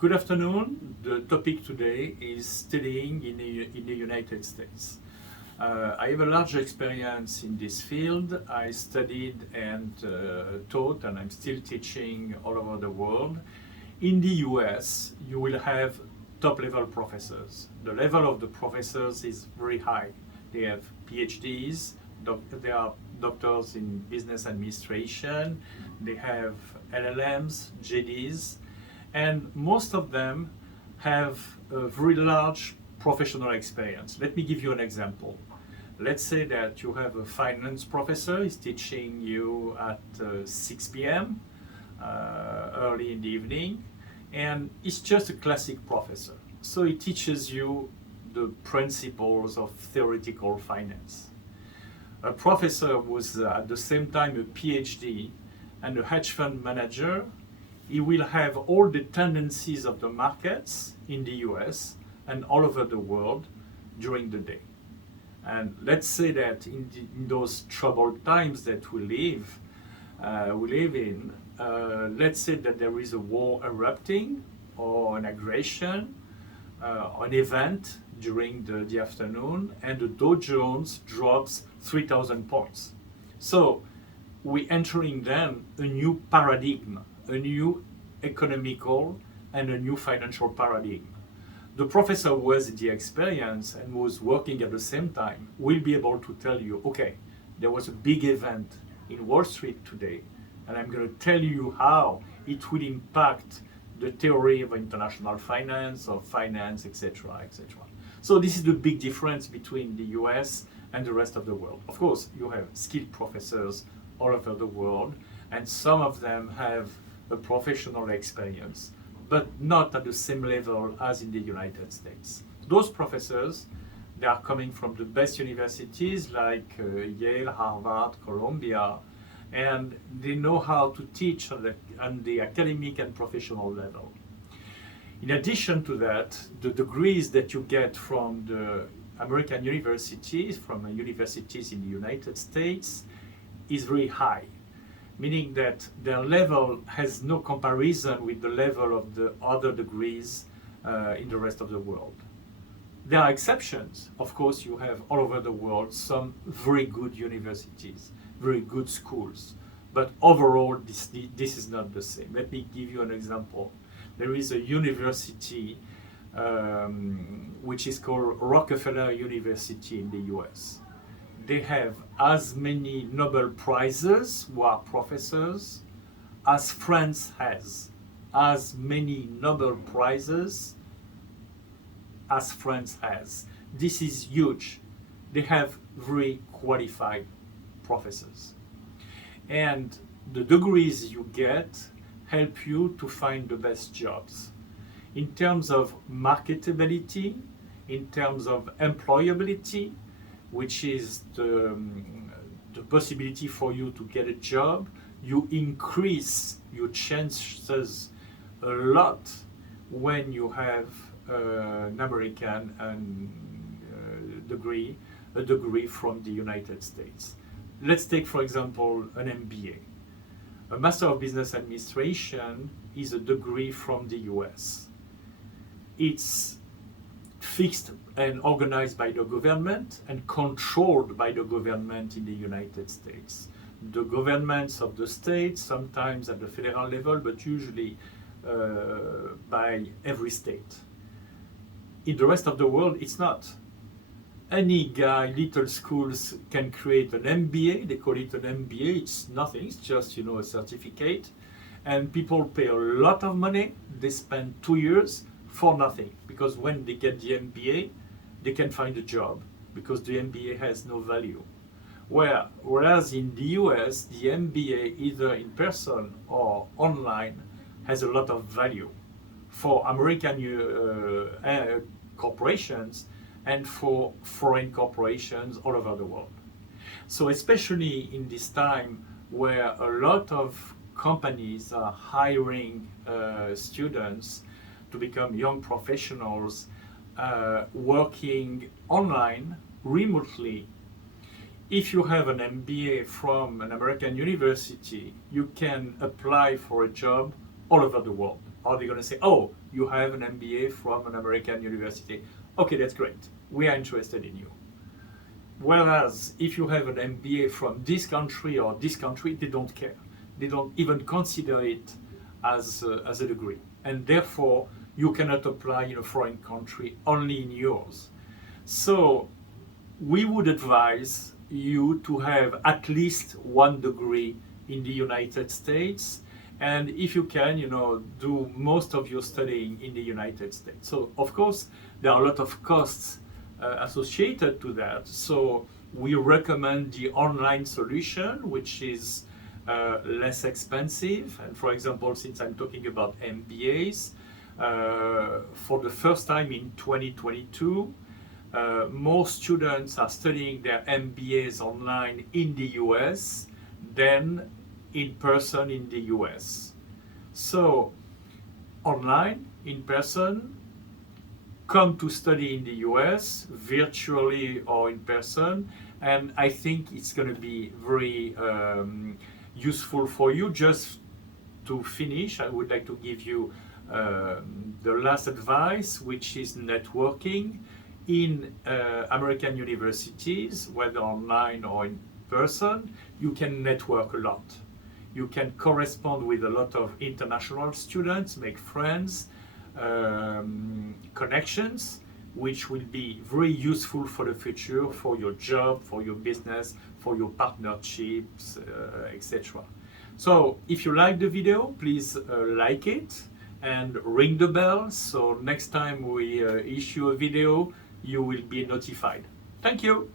Good afternoon. The topic today is studying in the United States. I have a large experience in this field. I studied and taught, and I'm still teaching all over the world. In the US, you will have top-level professors. The level of the professors is very high. They have PhDs, they are doctors in business administration, they have LLMs, JDs, and most of them have a very large professional experience. Let me give you an example. Let's say that you have a finance professor, he's teaching you at 6 p.m. Early in the evening, and he's just a classic professor. So he teaches you the principles of theoretical finance. A professor was at the same time a PhD and a hedge fund manager. He will have all the tendencies of the markets in the US and all over the world during the day. And let's say that in those troubled times that we live in, let's say that there is a war erupting or an aggression, an event during the afternoon, and the Dow Jones drops 3,000 points. So we're entering then a new paradigm, a new economical and a new financial paradigm. The professor who has the experience and was working at the same time will be able to tell you, okay, there was a big event in Wall Street today, and I'm going to tell you how it will impact the theory of international finance or finance, etc., etc. So this is the big difference between the US and the rest of the world. Of course, you have skilled professors all over the world, and some of them have a professional experience, but not at the same level as in the United States. Those professors, they are coming from the best universities like Yale, Harvard, Columbia, and they know how to teach on the academic and professional level. In addition to that, the degrees that you get from the American universities, from universities in the United States, is very high, meaning that their level has no comparison with the level of the other degrees in the rest of the world. There are exceptions. Of course, you have all over the world some very good universities, very good schools, but overall this is not the same. Let me give you an example. There is a university which is called Rockefeller University in the US. They have as many Nobel Prizes who are professors as France has. As many Nobel Prizes as France has. This is huge. They have very qualified professors. And the degrees you get help you to find the best jobs. In terms of marketability, in terms of employability, which is the possibility for you to get a job, you increase your chances a lot when you have an American degree, a degree from the United States. Let's take, for example, an MBA. A Master of Business Administration is a degree from the US. It's fixed and organized by the government and controlled by the government in the United States. The governments of the states, sometimes at the federal level, but usually by every state. In the rest of the world, it's not. Any guy, little schools can create an MBA. They call it an MBA. It's nothing. It's just, a certificate. And people pay a lot of money. They spend 2 years for nothing. Because when they get the MBA, they can find a job. Because the MBA has no value. Whereas in the US, the MBA, either in person or online, has a lot of value for American corporations and for foreign corporations all over the world. So especially in this time where a lot of companies are hiring students to become young professionals working online, remotely, if you have an MBA from an American university, you can apply for a job all over the world. Are they going to say, oh, you have an MBA from an American university? Okay, that's great. We are interested in you. Whereas if you have an MBA from this country or this country, they don't care. They don't even consider it as a degree. And therefore, you cannot apply in a foreign country, only in yours. So we would advise you to have at least one degree in the United States. And if you can, do most of your studying in the United States. So of course, there are a lot of costs associated to that. So we recommend the online solution, which is less expensive. And for example, since I'm talking about MBAs, for the first time in 2022, more students are studying their MBAs online in the US than in person in the US. So online, in person, come to study in the US, virtually or in person, and I think it's going to be very useful for you. Just to finish, I would like to give you the last advice, which is networking. In American universities, whether online or in person, you can network a lot. You can correspond with a lot of international students, make friends, connections, which will be very useful for the future, for your job, for your business, for your partnerships, etc. So if you like the video, please like it and ring the bell, so next time we issue a video, you will be notified. Thank you.